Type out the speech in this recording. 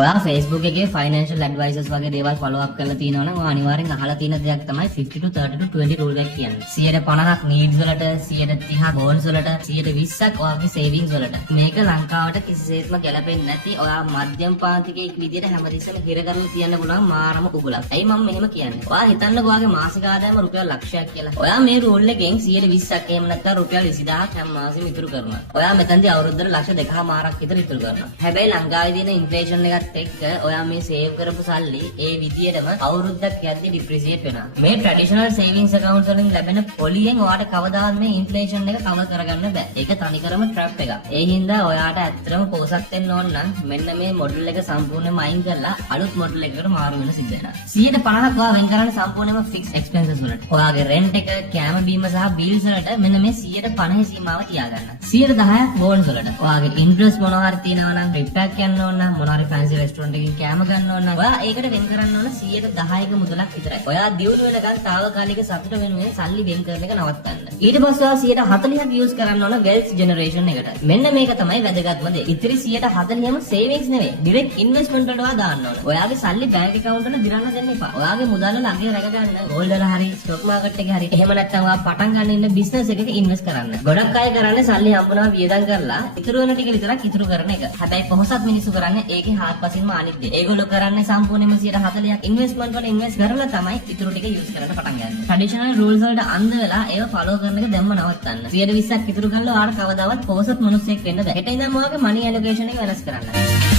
ඔයා Facebook එකේ financial advisors වගේ දේවල් follow up කරලා තියෙනවා නම් ඔයා අනිවාර්යෙන් අහලා තියෙන දෙයක් තමයි 50 to 30 to 20 rule එක කියන්නේ. 50%ක් needs වලට, 30% bonds වලට, 20%ක් ඔයාගේ savings වලට. මේක ලංකාවට කිසිසේත්ම ගැලපෙන්නේ නැති ඔයා මධ්‍යම පාන්තිකයෙක් විදියට හැමතිස්සෙම හිර කරලා තියන්න පුළුවන් මාරම කුකුලක්. ඇයි මම මෙහෙම කියන්නේ? ඔයා හිතන්නකෝ ඔයාගේ මාසික ආදායම රුපියල් ලක්ෂයක් කියලා. ඔයා මේ රූල් එකෙන් 120ක් එහෙම නැත්නම් රුපියල් 20000ක් හැම මාසෙම ඉතුරු කරනවා. ඔයා මෙතනදී අවුරුද්දට ලක්ෂ 2.5ක් විතර ඉතුරු කරනවා. හැබැයි ලංකාවේ තියෙන ඉන්ෆ්ලේෂන් එකත් එක්ක ඔයා මේ සේව් කරපු සල්ලි ඒ විදියටම අවුරුද්දක් යද්දී ඩිප්‍රීසියේට් වෙනවා. මේ ට්‍රැඩිෂනල් සේවිංග්ස් accounts වලින් ලැබෙන පොලියෙන් ඔයාට කවදාවත් මේ ඉන්ෆ්ලේෂන් එක කවර් කරගන්න බෑ. ඒක තනිකරම ට්‍රැප් එකක්. ඒ හින්දා ඔයාට ඇත්තටම පොසක් වෙන්න ඕන නම් මෙන්න මේ මොඩල් එක සම්පූර්ණයෙන්ම අයින් කරලා අලුත් මොඩල් එකකට මාරු වෙන්න සිද්ධ වෙනවා. 150ක් ඔයා වෙන් කරන්නේ සම්පූර්ණයෙන්ම ෆික්ස් එක්ස්පෙන්සස් වලට. ඔයාගේ රෙන්ට් එක, කෑම බීම සහ බිල්ස් වලට මෙන්න මේ 150 සීමාව තියාගන්න. 10% බෝන්ස් වලට. ඔයාගේ ඉන්ට්‍රස්ට් මොනවා හරි තියෙනවා නම් ට්‍රිප් එකක් යන්න ඕන නම් මොනවා හරි ෆැන්සි රෙස්ටොරන්ට් එකකින් කෑම ගන්න ඕන නම් ඔයා ඒකට වෙන් කරන්න ඕන 10%ක මුදලක් විතරයි. ඔයා දියුණු වෙනකන් తాවකාලික සතුට වෙනුවෙන් සල්ලි වෙන් කරන එක නවත්තන්න. ඊට පස්සේ ඔයා 140ක් යූස් කරන්න ඕන වෙල්ත් ජෙනරේෂන් එකට. මෙන්න මේක තමයි වැදගත්ම දේ. ඉතිරි 140ම සේවිංග්ස් නෙවෙයි. ඩිරෙක්ට් ඉන්වෙස්ට්මන්ට් වලට ඔයා දාන්න ඕන. ඔයාගේ සල්ලි බැංක් account වල දිරන්න දෙන්න එපා. ඔයාගේ මුදල් වල අගේ රැක ගන්න ගෝල්ඩ් වල හරි ස්ටොක් මාකට් එකේ හරි එහෙම නැත්නම් ඔයා පටන් ගන්න ඉන්න බිස්නස් එකක ඉන්වෙස්ට් කරන්න. ගොඩක් අය කරන්නේ සල්ලි හම්බුනවා වියදම් කරලා ඉතුරු වෙන ටික විතරක් ඉතුරු කරන එක. හැබැයි පොහොසත් මිනිස්සු කරන්නේ ඒකේ හාත්පසින්ම අනිත් දේ. ඒගොල්ලෝ කරන්නේ සම්පූර්ණයෙන්ම 140ක් ඉන්වෙස්ට්මන්ට් වල ඉන්වෙස්ට් කරලා තමයි ඉතුරු ටික යූස් කරන්න පටන් ගන්න. ට්‍රැඩිෂනල් රූල්ස් වලට අන්ධ වෙලා ඒව ෆලෝ කරන එක දැම්ම නවත්තන්න. 120ක් ඉතුරු කරලා ඔයාට කවදාවත් පොහොසත් මිනිස්සෙක් වෙන්න බෑ. හෙට ඉඳන් ඔයාගේ මනි ඇලොකේෂන් එක වෙනස් කරන්න.